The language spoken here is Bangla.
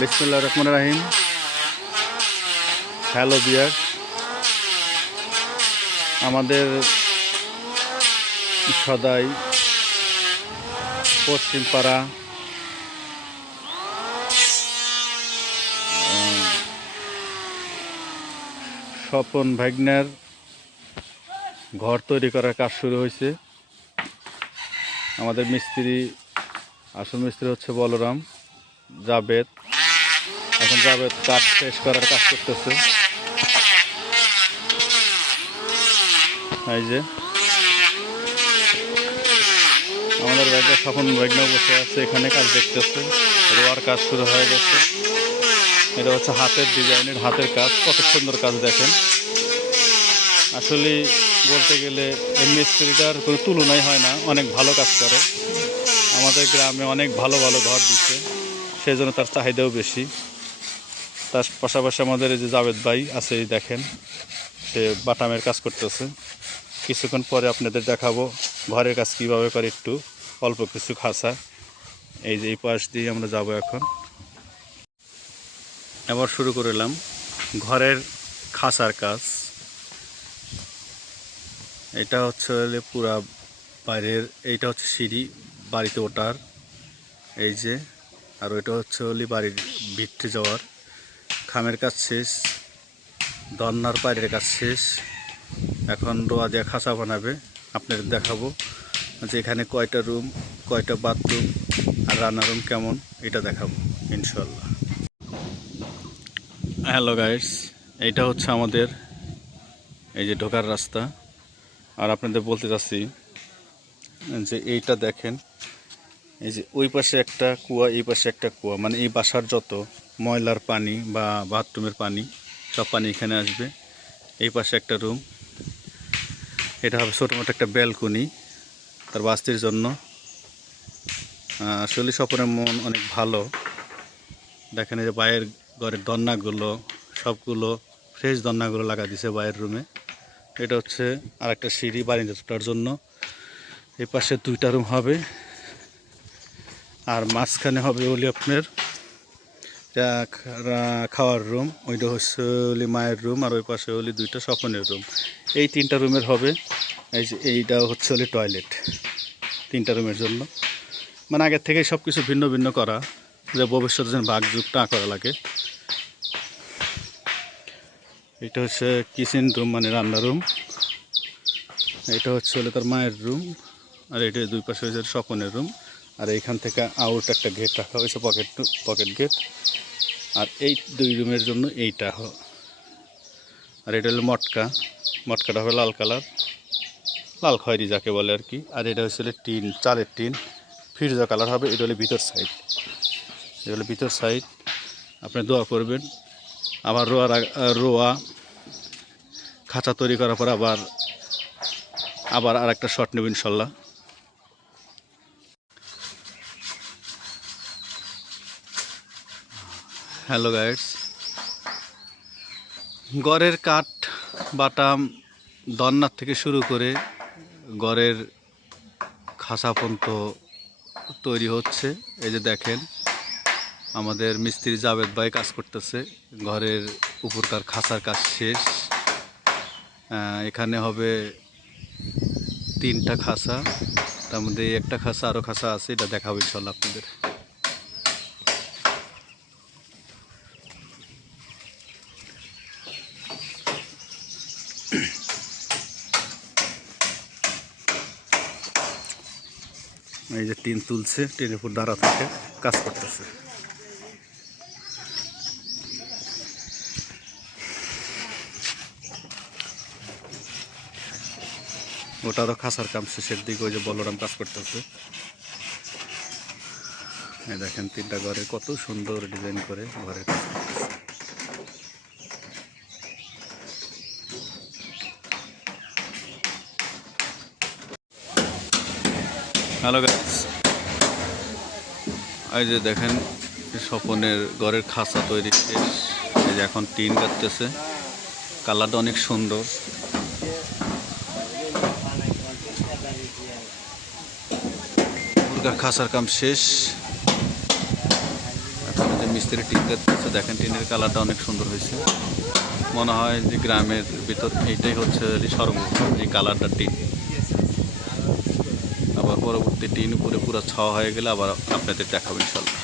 বিসমিল্লাহির রহমানির রহিম। হ্যালো বিয়ার, আমাদের সদাই পশ্চিমপাড়া স্বপন ভাগ্নের ঘর তৈরি করার কাজ শুরু হয়েছে। আমাদের মিস্ত্রি, আসল মিস্ত্রি হচ্ছে বলরাম, জাবেদ। এখন জাবেদ কাজ শেষ করার কাজ করতেছে। এই যে আমাদের ভাগ্য স্বপন ভাগ্নে বসে আছে, এখানে কাজ দেখতেছে। রোয়ার কাজ শুরু হয়ে গেছে। এটা হচ্ছে হাতের ডিজাইনের, হাতের কাজ। কত সুন্দর কাজ দেখেন। আসলে বলতে গেলে এই মিস্ত্রিটার কোনো তুলনাই হয় না, অনেক ভালো কাজ করে। আমাদের গ্রামে অনেক ভালো ভালো ঘর দিচ্ছে, সেই জন্য তার চাহিদাও বেশি। তার পাশাপাশি আমাদের এই যে জাবেদ ভাই আছে, এই দেখেন সে বাটামের কাজ করতেছে। কিছুক্ষণ পরে আপনাদের দেখাবো ঘরের কাজ কীভাবে করে, একটু অল্প কিছু খাঁচা। এই যে এই পাশ দিয়ে আমরা যাব এখন। এবার শুরু করলাম ঘরের খাঁচার কাজ। এটা হচ্ছে পুরা বাইরের, এইটা হচ্ছে সিঁড়ি বাড়িতে ওঠার, এই যে। আর ওইটা হচ্ছে বাড়ির ভিতরে যাওয়ার। খামের কাজ শেষ, দন্নার বাইরের কাজ শেষ। এখন রোয়া দিয়ে খাঁচা বানাবে। আপনাদের দেখাবো যে এখানে কয়টা রুম, কয়টা বাথরুম আর রান্নার রুম কেমন, এটা দেখাবো ইনশাল্লাহ। হ্যালো গাইস, এইটা হচ্ছে আমাদের এই যে ঢোকার রাস্তা। আর আপনাদের বলতে চাচ্ছি যে এইটা দেখেন, এই যে ওই পাশে একটা কুয়া, এই পাশে একটা কুয়া, মানে এই বাসার যত ময়লার পানি বা বাথরুমের পানি, সব পানি এখানে আসবে। এই পাশে একটা রুম, এটা হবে ছোটো মোটো একটা ব্যালকনি তার বাস্তির জন্য। আসলে স্বপনের মন অনেক ভালো। দেখেন এই যে বাইরের ঘরের দন্নাগুলো, সবগুলো ফ্রেশ দন্নাগুলো লাগা দিছে বাইরের রুমে। এটা হচ্ছে আরেকটা সিঁড়ি বারিন্দাটার জন্য। এই পাশে দুইটা রুম হবে, আর মাঝখানে হবে আপনার খাওয়ার রুম। ওইটা হচ্ছে মায়ের রুম, আর ওই পাশে দুইটা স্বপনের রুম। এই তিনটা রুমের হবে। এই যে এইটা হচ্ছে টয়লেট, তিনটা রুমের জন্য। মানে আগের থেকেই সব কিছু ভিন্ন ভিন্ন করা, যে ভবিষ্যতে যেন ভাগযোগ না করা লাগে। এটা হচ্ছে কিচেন রুম, মানে রান্না রুম। এটা হচ্ছে তার মায়ের রুম, আর এটা দুই পাশে হয়েছে স্বপনের রুম। আর এইখান থেকে আউট একটা গেট রাখা হয়েছে, পকেট গেট। আর এই দুই রুমের জন্য এইটা আর এটা হলো মটকাটা হবে লাল কালার, লাল খয়েরি যাকে বলে আর কি। আর এটা হচ্ছে টিন, চালের টিন, ফিরোজা কালার হবে। এটা হলো ভিতর সাইড, এটা হলো ভিতর সাইড। আপনি দোয়া করবেন। আবার রোয়া খাঁচা তৈরি করার পর আবার আর একটা শট নেব ইনশাল্লাহ। হ্যালো গাইস, ঘরের কাঠ বাটাম দন্নার থেকে শুরু করে ঘরের খাঁচা পর্যন্ত তৈরি হচ্ছে। এই যে দেখেন আমাদের মিস্ত্রি জাবেদ ভাই কাজ করতেছে। ঘরের উপরকার খাঁচার কাজ শেষ। এখানে হবে তিনটা খাঁচা, তার মধ্যে একটা খাঁচা আরও খাঁচা আছে, এটা দেখাবো ইনশাল্লাহ আপনাদের। এই যে টিন তুলছে, টিনের উপর দাঁড়া থেকে কাজ করতেছে। ওটারও খাঁচার কাম শেষের দিকে, ওই যে বলরাম কাজ করতেছে। এই দেখেন তিনটা ঘরে কত সুন্দর ডিজাইন করে ঘরের কাজ করতেছে। হ্যালো গাইস, এই যে দেখেন স্বপনের ঘরের খাঁচা তৈরি শেষ। এই যে এখন টিন কাটতেছে, কালারটা অনেক সুন্দর। খাঁচার কাম শেষ। এখন যে মিস্ত্রি টিন করতেছে। দেখেন টিনের কালারটা অনেক সুন্দর হয়েছে। মনে হয় যে গ্রামের ভিতর এইটাই হচ্ছে সর্বপ্রথম এই কালারটা টিন। আবার পরবর্তী টিন উপরে পুরো ছাওয়া হয়ে গেলে আবার আপনাদের দেখাবো ইনশাল্লাহ।